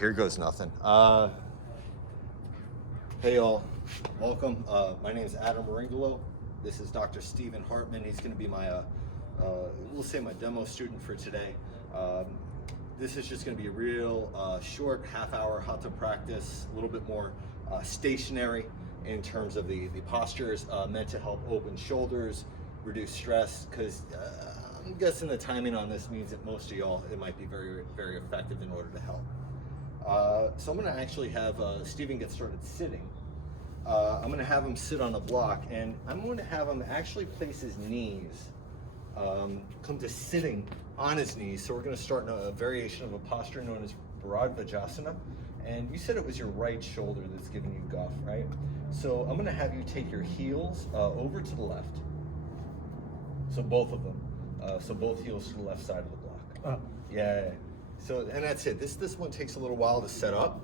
here goes nothing. Hey y'all, welcome. My name is Adam Meringolo. This is Dr. Stephen Hartman. He's going to be my, we'll say my demo student for today. This is just going to be a real short half-hour Hatha practice, a little bit more stationary in terms of the postures, meant to help open shoulders, reduce stress, because I'm guessing the timing on this means that most of y'all, it might be very, very effective in order to help. So I'm going to actually have Stephen get started sitting. I'm going to have him sit on a block, and I'm going to have him actually place his knees, come to sitting on his knees. So we're going to start in a variation of a posture known as asana. And you said it was your right shoulder that's giving you guff, right? So I'm going to have you take your heels over to the left. So both of them. So both heels to the left side of the block. Yeah. So, and that's it. This one takes a little while to set up.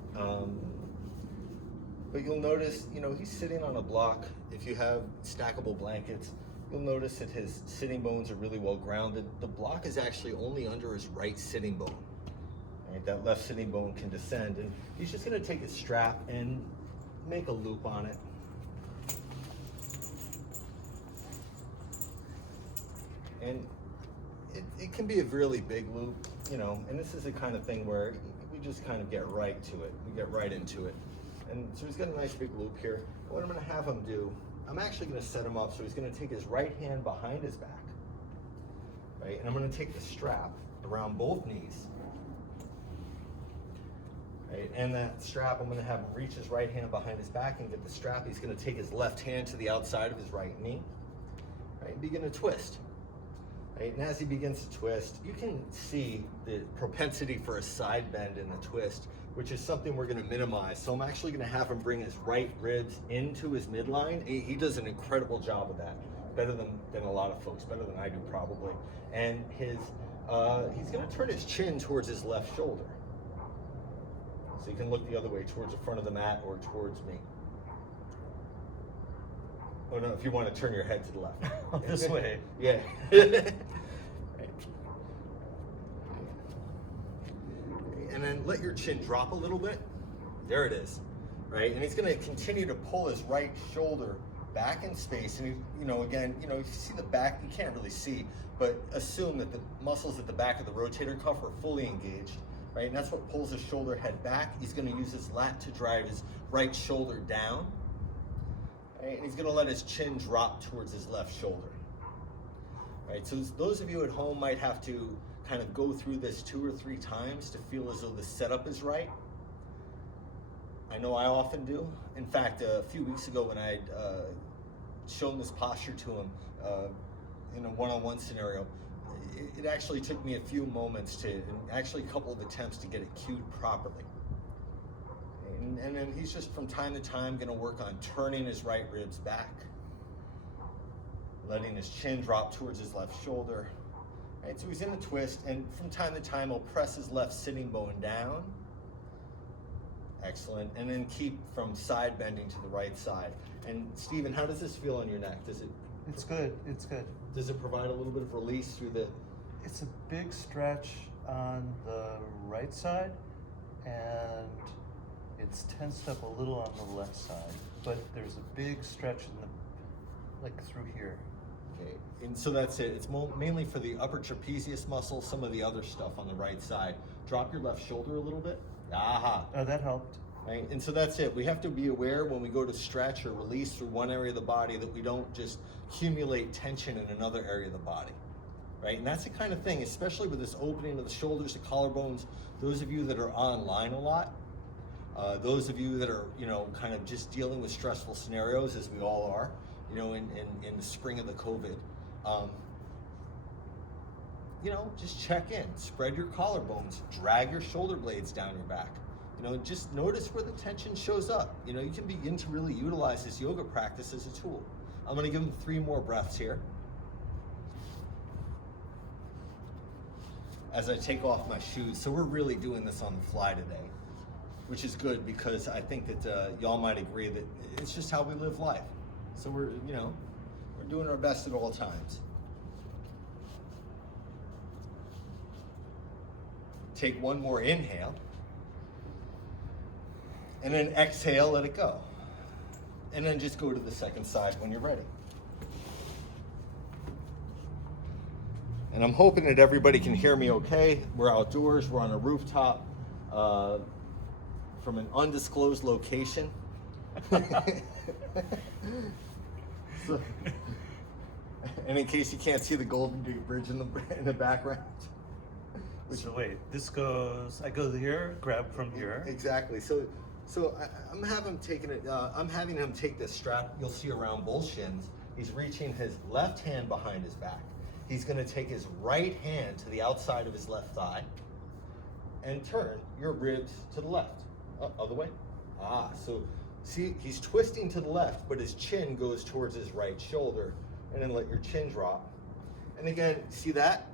But you'll notice, you know, he's sitting on a block. If you have stackable blankets, you'll notice that his sitting bones are really well grounded. The block is actually only under his right sitting bone. Right? That left sitting bone can descend, and he's just going to take his strap and make a loop on it. And it can be a really big loop, you know, and this is the kind of thing where we just kind of get right to it. We get right into it. And so he's got a nice big loop here. What I'm going to have him do, I'm actually going to set him up so he's going to take his right hand behind his back, right? And I'm going to take the strap around both knees, right? And that strap, I'm going to have him reach his right hand behind his back and get the strap. He's going to take his left hand to the outside of his right knee, right? And begin to twist. Right? And as he begins to twist, you can see the propensity for a side bend in the twist, which is something we're going to minimize. So I'm actually going to have him bring his right ribs into his midline. He does an incredible job of that, better than a lot of folks, better than I do probably. And he's going to turn his chin towards his left shoulder. So you can look the other way, towards the front of the mat or towards me. Oh no, if you want to turn your head to the left. This way. Yeah. And then let your chin drop a little bit. There it is, right? And he's going to continue to pull his right shoulder back in space. And again, you see the back, you can't really see, but assume that the muscles at the back of the rotator cuff are fully engaged, right? And that's what pulls his shoulder head back. He's going to use his lat to drive his right shoulder down. Right? And he's going to let his chin drop towards his left shoulder. Right? So those of you at home might have to kind of go through this 2 or 3 times to feel as though the setup is right. I know I often do. In fact, a few weeks ago when I'd shown this posture to him in a one-on-one scenario, it actually took me a few moments and actually a couple of attempts to get it cued properly. And then he's just from time to time going to work on turning his right ribs back, letting his chin drop towards his left shoulder. Right, so he's in a twist, and from time to time he'll press his left sitting bone down. Excellent. And then keep from side bending to the right side. And Stephen, how does this feel on your neck? It's good. It's good. Does it provide a little bit of release through the? It's a big stretch on the right side, and it's tensed up a little on the left side, but there's a big stretch through here. Okay, and so that's it. It's mainly for the upper trapezius muscle, some of the other stuff on the right side. Drop your left shoulder a little bit. Aha. Oh, that helped. Right, and so that's it. We have to be aware when we go to stretch or release through one area of the body that we don't just accumulate tension in another area of the body. Right, and that's the kind of thing, especially with this opening of the shoulders, the collarbones. Those of you that are online a lot, those of you that are, kind of just dealing with stressful scenarios, as we all are, in the spring of the COVID, just check in, spread your collarbones, drag your shoulder blades down your back. Just notice where the tension shows up. You can begin to really utilize this yoga practice as a tool. I'm going to give them 3 more breaths here. As I take off my shoes. So we're really doing this on the fly today, which is good because I think that y'all might agree that it's just how we live life. So we're doing our best at all times. Take one more inhale. And then exhale, let it go. And then just go to the second side when you're ready. And I'm hoping that everybody can hear me okay. We're outdoors, we're on a rooftop from an undisclosed location. So, and in case you can't see the Golden Gate Bridge in the background. So wait, this goes, I go here, grab from here. Exactly. I'm having him take this strap you'll see around both shins. He's reaching his left hand behind his back. He's going to take his right hand to the outside of his left thigh and turn your ribs to the left. Other way. So see, he's twisting to the left, but his chin goes towards his right shoulder. And then let your chin drop. And again, see that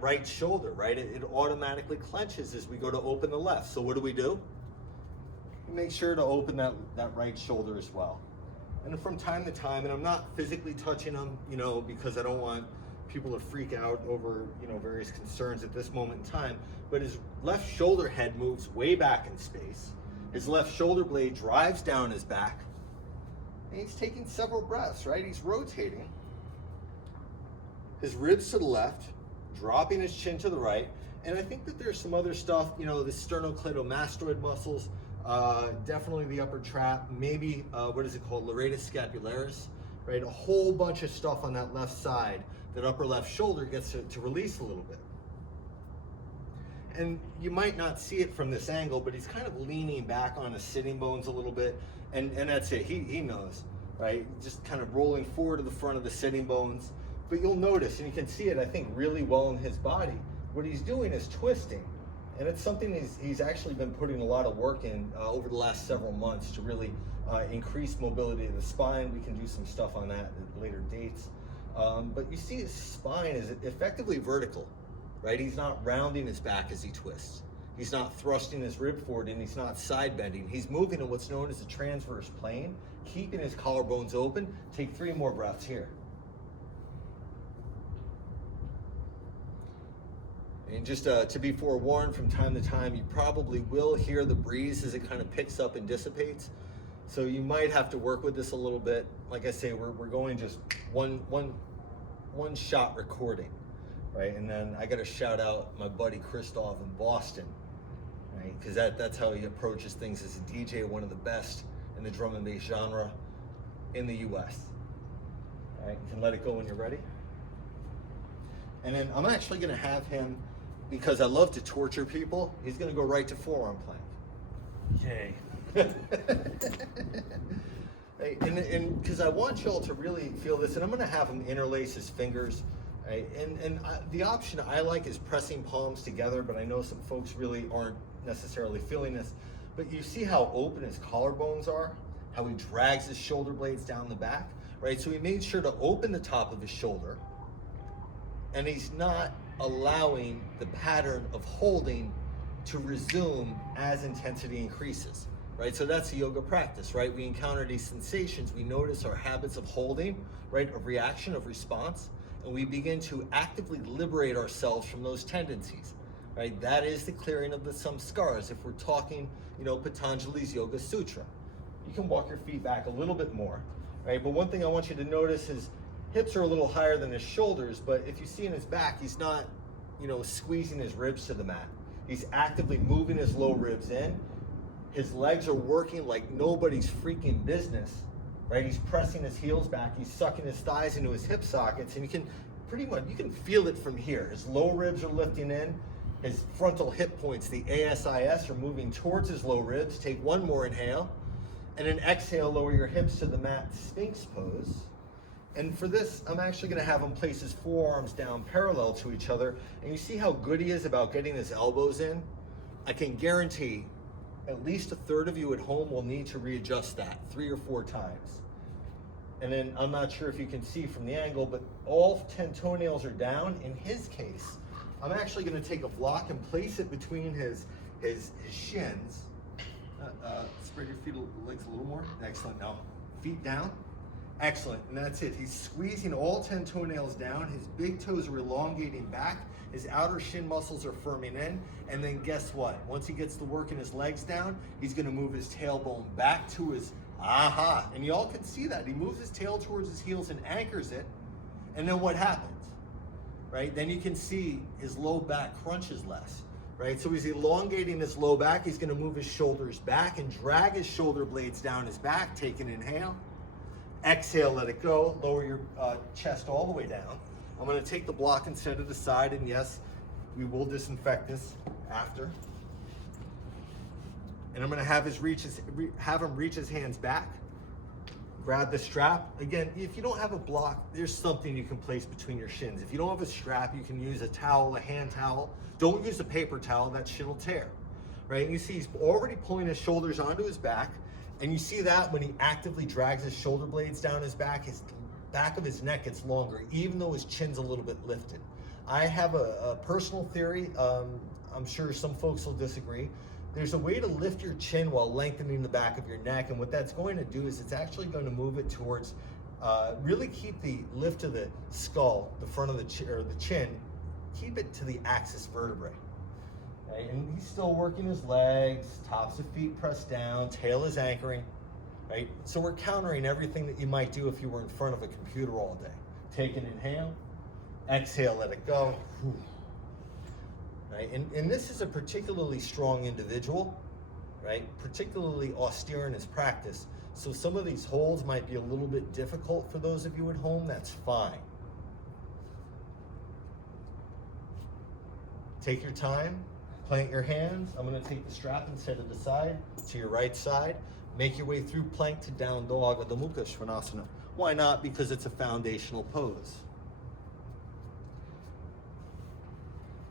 right shoulder, right? It automatically clenches as we go to open the left. So what do? We make sure to open that right shoulder as well. And from time to time, and I'm not physically touching him, because I don't want people to freak out over, various concerns at this moment in time, but his left shoulder head moves way back in space. His left shoulder blade drives down his back. And he's taking several breaths, right? He's rotating. His ribs to the left, dropping his chin to the right. And I think that there's some other stuff, the sternocleidomastoid muscles, definitely the upper trap, maybe, what is it called? Loritus scapularis, right? A whole bunch of stuff on that left side, that upper left shoulder gets to release a little bit. And you might not see it from this angle, but he's kind of leaning back on his sitting bones a little bit. And that's it, he knows, right? Just kind of rolling forward to the front of the sitting bones. But you'll notice, and you can see it, I think, really well in his body, what he's doing is twisting. And it's something he's actually been putting a lot of work in over the last several months to really increase mobility of the spine. We can do some stuff on that at later dates. But you see his spine is effectively vertical, right? He's not rounding his back as he twists. He's not thrusting his rib forward, and he's not side bending. He's moving in what's known as a transverse plane, keeping his collarbones open. Take 3 more breaths here. And just to be forewarned, from time to time, you probably will hear the breeze as it kind of picks up and dissipates. So you might have to work with this a little bit. Like I say, we're going just one shot recording, right? And then I got to shout out my buddy Christoph in Boston, right? Because that's how he approaches things as a DJ, one of the best in the drum and bass genre in the U.S. All right, you can let it go when you're ready. And then I'm actually going to have him, because I love to torture people, he's going to go right to forearm plank. Yay. Right, and because I want y'all to really feel this, and I'm going to have him interlace his fingers. Right? The option I like is pressing palms together, but I know some folks really aren't necessarily feeling this. But you see how open his collarbones are, how he drags his shoulder blades down the back, right? So he made sure to open the top of his shoulder, and he's not allowing the pattern of holding to resume as intensity increases, right? So that's a yoga practice, right? We encounter these sensations, we notice our habits of holding, right? Of reaction, of response, and we begin to actively liberate ourselves from those tendencies, right? That is the clearing of the samskaras. If we're talking, Patanjali's Yoga Sutra. You can walk your feet back a little bit more, right? But one thing I want you to notice is hips are a little higher than his shoulders, but if you see in his back, he's not, squeezing his ribs to the mat. He's actively moving his low ribs in. His legs are working like nobody's freaking business, right? He's pressing his heels back. He's sucking his thighs into his hip sockets, and you can feel it from here. His low ribs are lifting in. His frontal hip points, the ASIS, are moving towards his low ribs. Take 1 more inhale, and then exhale, lower your hips to the mat, Sphinx pose. And for this, I'm actually going to have him place his forearms down parallel to each other. And you see how good he is about getting his elbows in? I can guarantee at least a third of you at home will need to readjust that 3 or 4 times. And then I'm not sure if you can see from the angle, but all 10 toenails are down. In his case, I'm actually going to take a block and place it between his shins. Spread your legs a little more. Excellent. Now, feet down. Excellent, and that's it. He's squeezing all 10 toenails down. His big toes are elongating back. His outer shin muscles are firming in. And then guess what? Once he gets the work in his legs down, he's gonna move his tailbone back to his aha. And y'all can see that. He moves his tail towards his heels and anchors it. And then what happens, right? Then you can see his low back crunches less, right? So he's elongating his low back. He's gonna move his shoulders back and drag his shoulder blades down his back. Take an inhale. Exhale, let it go. Lower your chest all the way down. I'm going to take the block and set it aside, and yes, we will disinfect this after. And I'm going to have him reach his hands back, grab the strap. Again, if you don't have a block, there's something you can place between your shins. If you don't have a strap, you can use a towel, a hand towel. Don't use a paper towel, that shit will tear, right? And you see he's already pulling his shoulders onto his back. And you see that when he actively drags his shoulder blades down his back of his neck gets longer, even though his chin's a little bit lifted. I have a personal theory. I'm sure some folks will disagree. There's a way to lift your chin while lengthening the back of your neck. And what that's going to do is it's actually going to move it towards, really keep the lift of the skull, the front of the chin, keep it to the axis vertebrae. Okay, and he's still working his legs, tops of feet pressed down, tail is anchoring, right? So we're countering everything that you might do if you were in front of a computer all day. Take an inhale, exhale, let it go. Whew. Right? And this is a particularly strong individual, right? Particularly austere in his practice. So some of these holds might be a little bit difficult for those of you at home, that's fine. Take your time. Plant your hands. I'm going to take the strap and set it aside to your right side. Make your way through plank to down dog, Adho Mukha Svanasana. Why not? Because it's a foundational pose.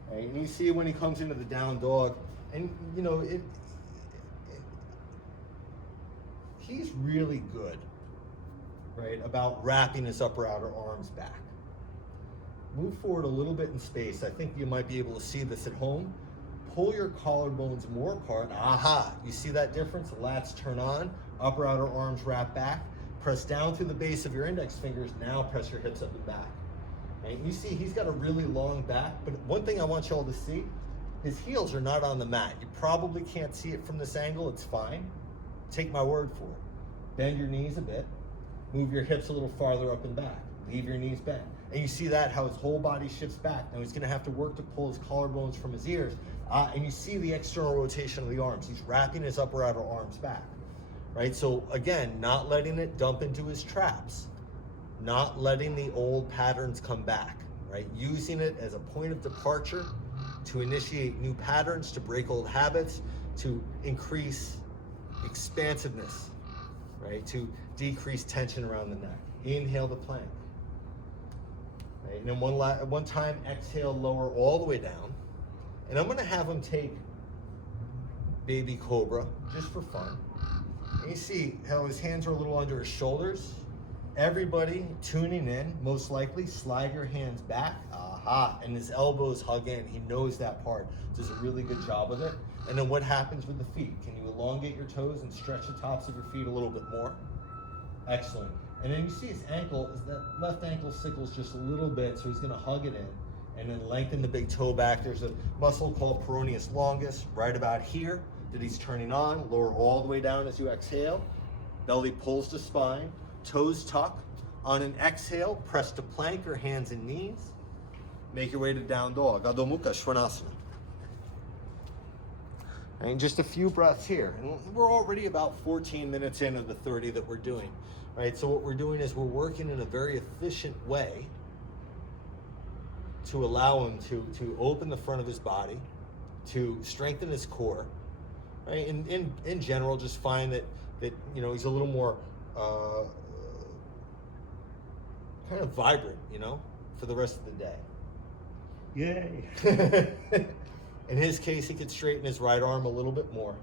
Right, and you see when he comes into the down dog, and you know, he's really good, right, about wrapping his upper outer arms back. Move forward a little bit in space. I think you might be able to see this at home. Pull your collarbones more apart. Aha, you see that difference? Lats turn on, upper outer arms wrap back. Press down through the base of your index fingers. Now press your hips up and back. And you see he's got a really long back, but one thing I want you all to see, his heels are not on the mat. You probably can't see it from this angle, it's fine. Take my word for it. Bend your knees a bit. Move your hips a little farther up and back. Leave your knees bent. And you see that, how his whole body shifts back. Now he's gonna have to work to pull his collarbones from his ears. And you see the external rotation of the arms. He's wrapping his upper outer arms back, right? So again, not letting it dump into his traps, not letting the old patterns come back, right? Using it as a point of departure to initiate new patterns, to break old habits, to increase expansiveness, right? To decrease tension around the neck. Inhale the plank. Right? And then one time, exhale, lower all the way down. And I'm gonna have him take baby cobra, just for fun. And you see how his hands are a little under his shoulders. Everybody tuning in, most likely, slide your hands back. Aha, and his elbows hug in. He knows that part, does a really good job with it. And then what happens with the feet? Can you elongate your toes and stretch the tops of your feet a little bit more? Excellent. And then you see his ankle, that left ankle sickles just a little bit, so he's gonna hug it in. And then lengthen the big toe back. There's a muscle called peroneus longus right about here that he's turning on. Lower all the way down as you exhale. Belly pulls to spine. Toes tuck. On an exhale, press to plank or hands and knees. Make your way to down dog. Adho Mukha Svanasana. And just a few breaths here. And we're already about 14 minutes into the 30 that we're doing. Right? So what we're doing is we're working in a very efficient way to allow him to open the front of his body, to strengthen his core, right? In general, just find that you know, he's a little more kind of vibrant, you know, for the rest of the day. Yay! In his case, he could straighten his right arm a little bit more.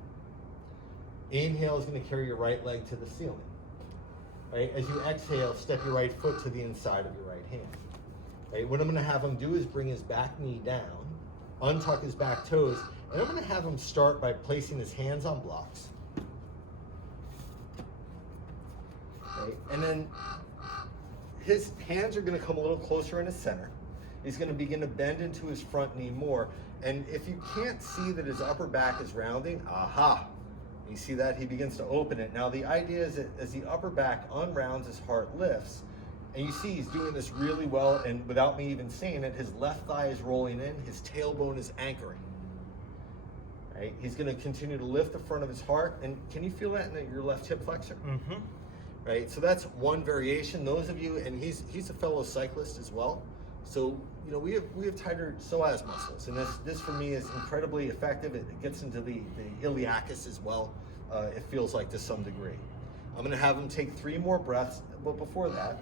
Inhale is going to carry your right leg to the ceiling. Right? As you exhale, step your right foot to the inside of your right hand. Right? What I'm going to have him do is bring his back knee down, untuck his back toes, and I'm going to have him start by placing his hands on blocks. Right? And then his hands are gonna come a little closer in his center. He's gonna begin to bend into his front knee more. And if you can't see that his upper back is rounding, aha, you see that? He begins to open it. Now the idea is that as the upper back unrounds, his heart lifts. And you see he's doing this really well, and without me even saying it, his left thigh is rolling in, his tailbone is anchoring. Right? He's gonna continue to lift the front of his heart, and can you feel that in your left hip flexor? Mm-hmm. Right, so that's one variation. Those of you, and he's a fellow cyclist as well. So, you know, we have tighter psoas muscles, and this for me is incredibly effective. It gets into the iliacus as well. It feels like to some degree. I'm gonna have him take 3 more breaths, but before that,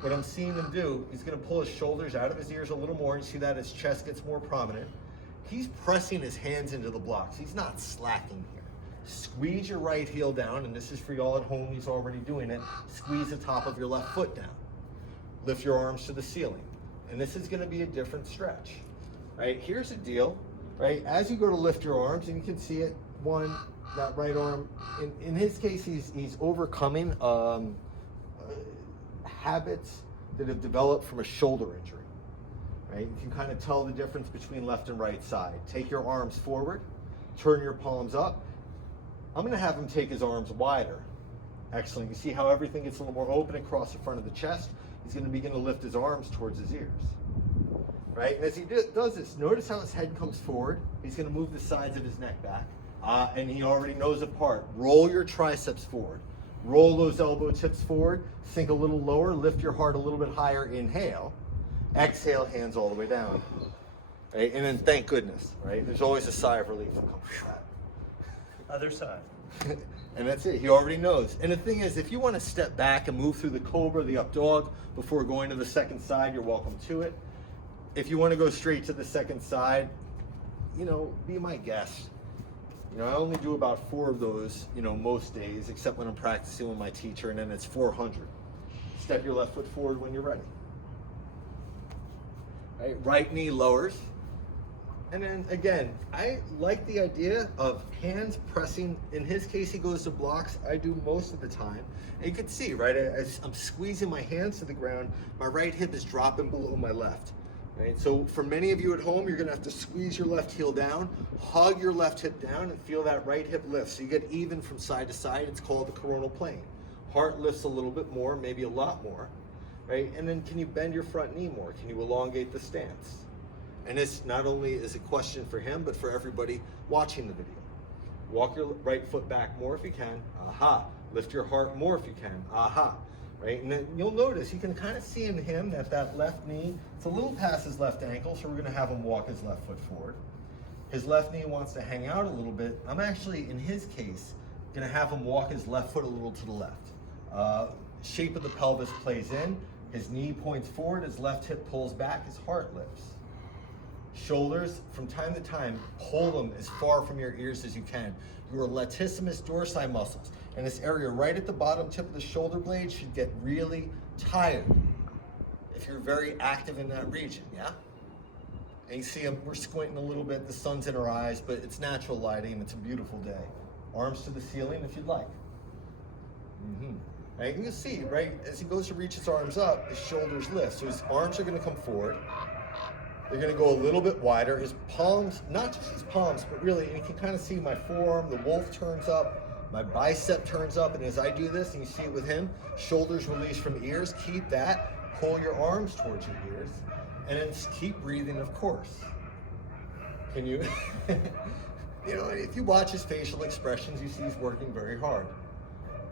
what I'm seeing him do, he's gonna pull his shoulders out of his ears a little more. You see that his chest gets more prominent. He's pressing his hands into the blocks. He's not slacking here. Squeeze your right heel down, and this is for y'all at home, he's already doing it. Squeeze the top of your left foot down. Lift your arms to the ceiling. And this is gonna be a different stretch, right? Here's the deal, right? As you go to lift your arms, and you can see it, one, that right arm, in his case, he's overcoming habits that have developed from a shoulder injury, right? You can kind of tell the difference between left and right side. Take your arms forward, turn your palms up. I'm gonna have him take his arms wider. Excellent. You see how everything gets a little more open across the front of the chest? He's gonna begin to lift his arms towards his ears, right? And as he does this, notice how his head comes forward. He's gonna move the sides of his neck back. And he already knows a part. Roll your triceps forward. Roll those elbow tips forward. Sink a little lower. Lift your heart a little bit higher. Inhale. Exhale, hands all the way down. Right? And then thank goodness, right? There's always a sigh of relief that comes from that. Other side. And that's it. He already knows. And the thing is, if you want to step back and move through the cobra, the up dog, before going to the second side, you're welcome to it. If you want to go straight to the second side, you know, be my guest. You know, I only do about 4 of those, you know, most days, except when I'm practicing with my teacher, and then it's 400. Step your left foot forward when you're ready. Right knee lowers. And then again, I like the idea of hands pressing. In his case, he goes to blocks. I do most of the time. And you can see, right, as I'm squeezing my hands to the ground, my right hip is dropping below my left. Right? So for many of you at home, you're gonna have to squeeze your left heel down, hug your left hip down, and feel that right hip lift. So you get even from side to side. It's called the coronal plane. Heart lifts a little bit more, maybe a lot more, right? And then can you bend your front knee more? Can you elongate the stance? And this not only is a question for him, but for everybody watching the video. Walk your right foot back more if you can. Aha. Lift your heart more if you can. Aha. Right? And then you'll notice, you can kind of see in him that left knee, it's a little past his left ankle, so we're going to have him walk his left foot forward. His left knee wants to hang out a little bit. I'm actually, in his case, going to have him walk his left foot a little to the left. Shape of the pelvis plays in. His knee points forward, his left hip pulls back, his heart lifts. Shoulders, from time to time, pull them as far from your ears as you can. Your latissimus dorsi muscles, and this area right at the bottom tip of the shoulder blade should get really tired if you're very active in that region, yeah? And you see we're squinting a little bit, the sun's in our eyes, but it's natural lighting, and it's a beautiful day. Arms to the ceiling if you'd like. Right, and you'll see, right, as he goes to reach his arms up, his shoulders lift, so his arms are gonna come forward. They're gonna go a little bit wider. His palms, not just his palms, but really, and you can kind of see my forearm, the wolf turns up, my bicep turns up, and as I do this, and you see it with him, shoulders release from ears, keep that, pull your arms towards your ears, and then just keep breathing, of course. Can you, you know, if you watch his facial expressions, you see he's working very hard.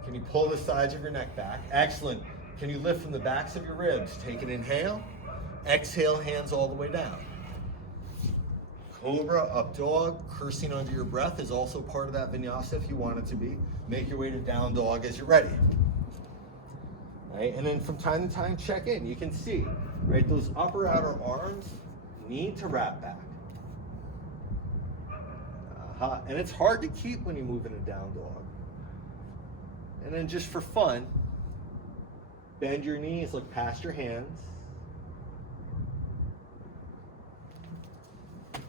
Can you pull the sides of your neck back? Excellent. Can you lift from the backs of your ribs? Take an inhale. Exhale, hands all the way down. Cobra, up dog, cursing under your breath is also part of that vinyasa if you want it to be. Make your way to down dog as you're ready. Right? And then from time to time, check in. You can see, right, those upper outer arms need to wrap back. And it's hard to keep when you move in a down dog. And then just for fun, bend your knees, look past your hands.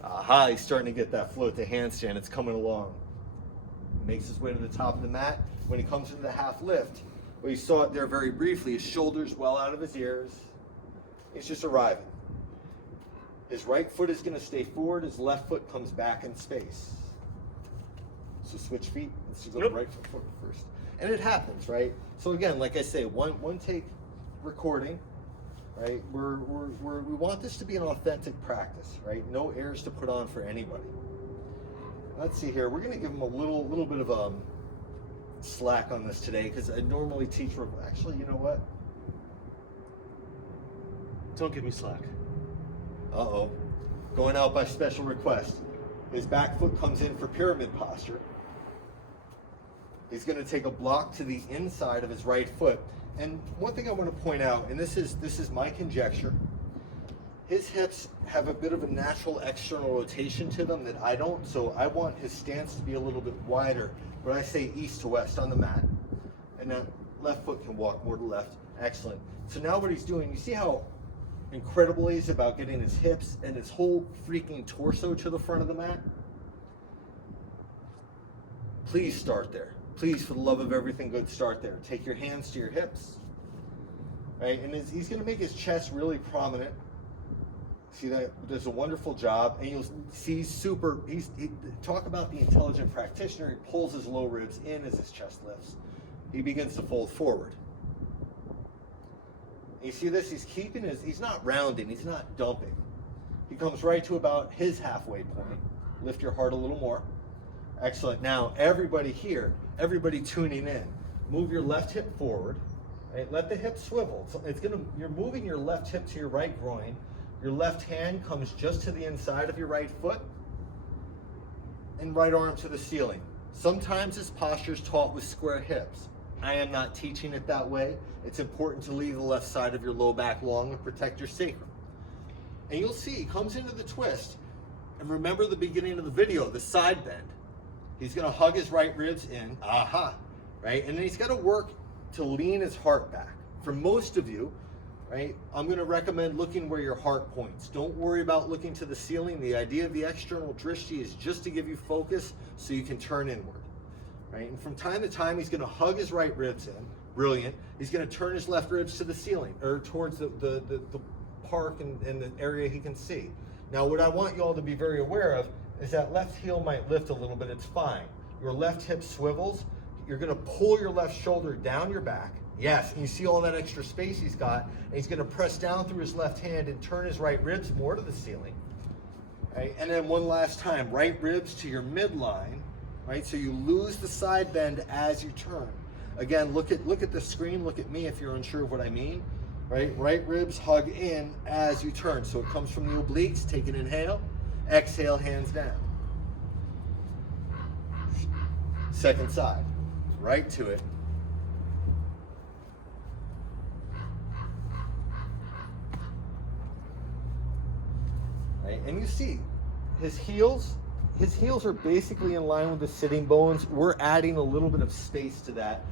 Aha, he's starting to get that float to handstand. It's coming along. Makes his way to the top of the mat. When he comes into the half lift, Well, you saw it there very briefly. His shoulders well out of his ears. He's just arriving. His right foot is going to stay forward. His left foot comes back in space. So switch feet. Let's go right foot forward first. And it happens, right? So again, like I say, one take recording, right? We want this to be an authentic practice, right? No airs to put on for anybody. Let's see here. We're going to give him a little bit of slack on this today because I normally teach. Actually, you know what? Don't give me slack. Uh-oh. Going out by special request. His back foot comes in for pyramid posture. He's going to take a block to the inside of his right foot. And one thing I want to point out, and this is my conjecture, his hips have a bit of a natural external rotation to them that I don't, so I want his stance to be a little bit wider, but I say east to west on the mat. And that left foot can walk more to left. Excellent. So now what he's doing, you see how incredible he is about getting his hips and his whole freaking torso to the front of the mat? Please start there. Please, for the love of everything good, start there. Take your hands to your hips, right? And he's going to make his chest really prominent. See that? Does a wonderful job. And you'll see talk about the intelligent practitioner. He pulls his low ribs in as his chest lifts. He begins to fold forward. You see this? He's not rounding, he's not dumping. He comes right to about his halfway point. Lift your heart a little more. Excellent. Now, everybody here, everybody tuning in, move your left hip forward. Right? Let the hip swivel. So you're moving your left hip to your right groin. Your left hand comes just to the inside of your right foot. And right arm to the ceiling. Sometimes this posture is taught with square hips. I am not teaching it that way. It's important to leave the left side of your low back long and protect your sacrum. And you'll see he comes into the twist. And remember the beginning of the video, the side bend. He's going to hug his right ribs in. Aha. Right? And then he's got to work to lean his heart back. For most of you, right, I'm going to recommend looking where your heart points. Don't worry about looking to the ceiling. The idea of the external drishti is just to give you focus so you can turn inward. Right? And from time to time, he's going to hug his right ribs in. Brilliant. He's going to turn his left ribs to the ceiling or towards the park and the area he can see. Now, what I want you all to be very aware of is that left heel might lift a little bit. It's fine. Your left hip swivels. You're going to pull your left shoulder down your back. Yes, and you see all that extra space he's got. And he's going to press down through his left hand and turn his right ribs more to the ceiling. Right? And then one last time, right ribs to your midline. Right? So you lose the side bend as you turn. Again, look at the screen, look at me if you're unsure of what I mean. Right ribs hug in as you turn. So it comes from the obliques. Take an inhale, exhale, hands down. Second side, right to it. Right? And you see his heels are basically in line with the sitting bones. We're adding a little bit of space to that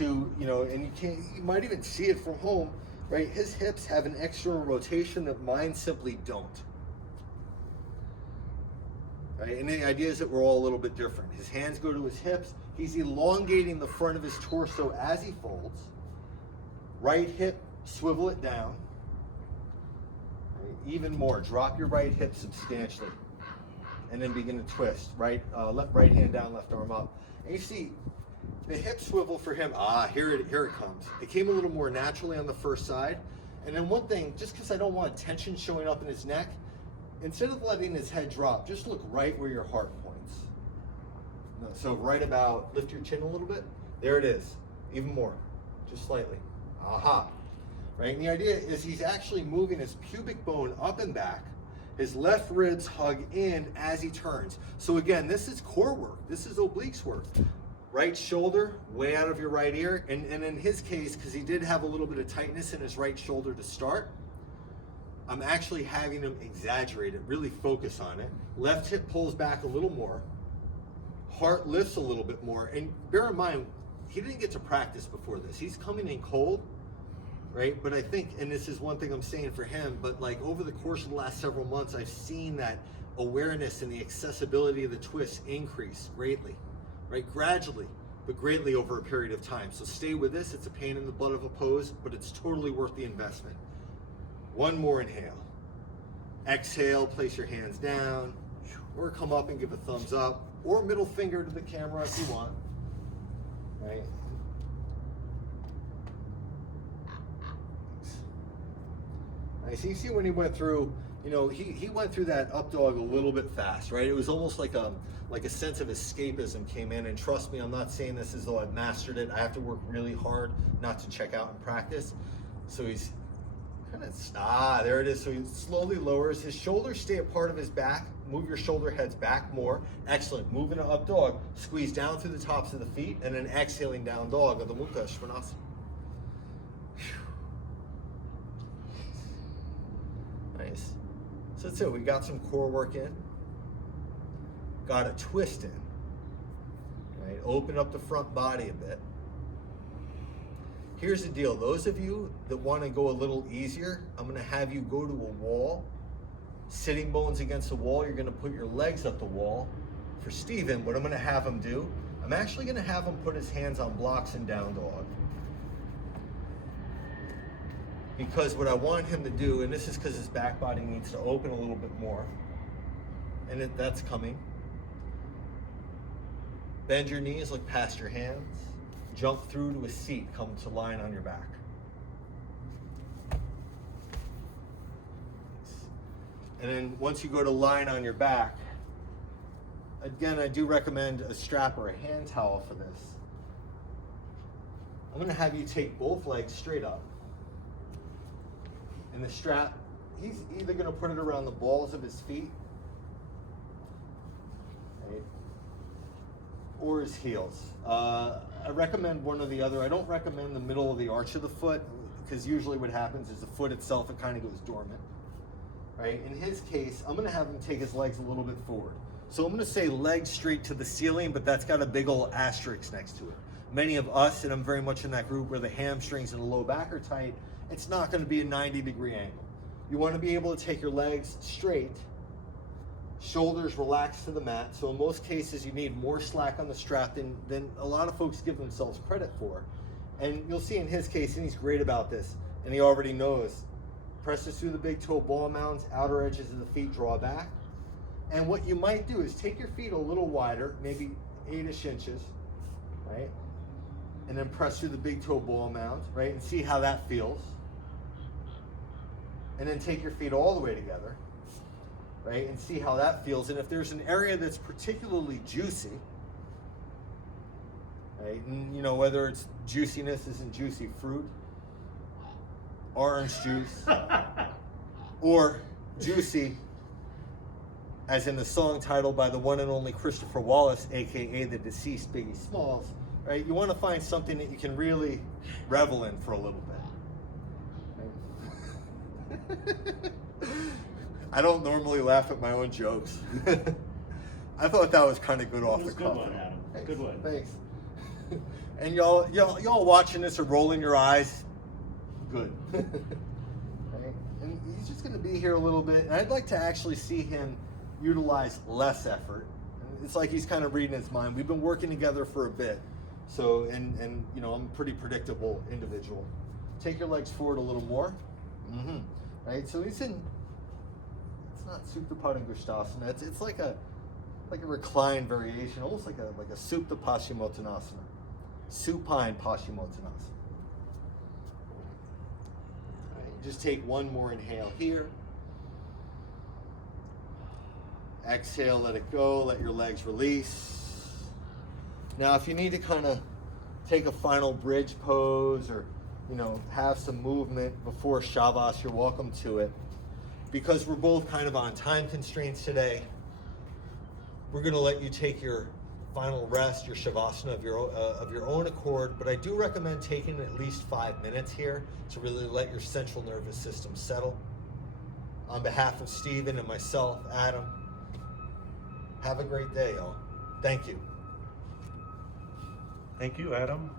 and you might even see it from home, right? His hips have an external rotation that mine simply don't. Right? And the idea is that we're all a little bit different. His hands go to his hips. He's elongating the front of his torso as he folds. Right hip, swivel it down. Right? Even more, drop your right hip substantially. And then begin to twist. Right hand down, left arm up. And you see, the hip swivel for him, here it comes. It came a little more naturally on the first side. And then one thing, just because I don't want tension showing up in his neck, instead of letting his head drop, just look right where your heart points. So right about, lift your chin a little bit. There it is. Even more, just slightly. Aha. Right, and the idea is he's actually moving his pubic bone up and back. His left ribs hug in as he turns. So again, this is core work. This is obliques work. Right shoulder way out of your right ear. And in his case, because he did have a little bit of tightness in his right shoulder to start, I'm actually having him exaggerate it, really focus on it. Left hip pulls back a little more. Heart lifts a little bit more. And bear in mind, he didn't get to practice before this. He's coming in cold. Right? But I think, and this is one thing I'm saying for him, but like over the course of the last several months, I've seen that awareness and the accessibility of the twist increase greatly, right? Gradually, but greatly over a period of time. So stay with this. It's a pain in the butt of a pose, but it's totally worth the investment. One more inhale. Exhale, place your hands down, or come up and give a thumbs up, or middle finger to the camera if you want. Right? Nice. You see when he went through, you know, he went through that up dog a little bit fast, right? It was almost like a sense of escapism came in, and trust me, I'm not saying this as though I've mastered it. I have to work really hard not to check out and practice. So he's kind of, there it is. So he slowly lowers, his shoulders stay a part of his back. Move your shoulder heads back more. Excellent. Move into up dog. Squeeze down through the tops of the feet, and then exhaling down dog of the Mukha Svanasana. Nice. So that's it. We got some core work in. Got a twist in. Right? Open up the front body a bit. Here's the deal. Those of you that want to go a little easier, I'm going to have you go to a wall. Sitting bones against the wall. You're going to put your legs up the wall. For Steven, what I'm going to have him do, I'm actually going to have him put his hands on blocks and down dog. Because what I want him to do, and this is because his back body needs to open a little bit more, and that's coming. Bend your knees, look past your hands. Jump through to a seat, come to lying on your back. And then once you go to lying on your back, again, I do recommend a strap or a hand towel for this. I'm going to have you take both legs straight up. And the strap, he's either going to put it around the balls of his feet, right, or his heels. I recommend one or the other. I don't recommend the middle of the arch of the foot, because usually what happens is the foot itself, it kind of goes dormant. Right? In his case, I'm going to have him take his legs a little bit forward. So I'm going to say legs straight to the ceiling, but that's got a big old asterisk next to it. Many of us, and I'm very much in that group where the hamstrings and the low back are tight, it's not going to be a 90-degree angle. You want to be able to take your legs straight, shoulders relaxed to the mat. So in most cases, you need more slack on the strap than a lot of folks give themselves credit for. And you'll see in his case, and he's great about this, and he already knows, presses through the big toe ball mounds, outer edges of the feet draw back. And what you might do is take your feet a little wider, maybe 8-ish inches, right? And then press through the big toe ball mound, right? And see how that feels. And then take your feet all the way together, right? And see how that feels. And if there's an area that's particularly juicy, right? And you know, whether it's juiciness isn't juicy fruit, orange juice, or juicy, as in the song title by the one and only Christopher Wallace, aka the deceased Biggie Smalls, right? You want to find something that you can really revel in for a little bit. Right? I don't normally laugh at my own jokes. I thought that was kind of good off the cuff. Good one, Adam. Thanks. Good one. Thanks. And y'all watching this are rolling your eyes. Good. Right? And he's just going to be here a little bit, and I'd like to actually see him utilize less effort. It's like he's kind of reading his mind. We've been working together for a bit, so and you know, I'm a pretty predictable individual. Take your legs forward a little more. Right? So he's in. It's not Supta Padangusthasana. It's like a reclined variation, almost like a Supta Paschimottanasana, supine Paschimottanasana. Just take one more inhale here. Exhale, let it go, let your legs release. Now, if you need to kind of take a final bridge pose or, you know, have some movement before Shavas, you're welcome to it. Because we're both kind of on time constraints today, we're going to let you take your final rest, your Shavasana of your own accord, but I do recommend taking at least 5 minutes here to really let your central nervous system settle. On behalf of Steven and myself, Adam, have a great day, y'all. Thank you. Thank you, Adam.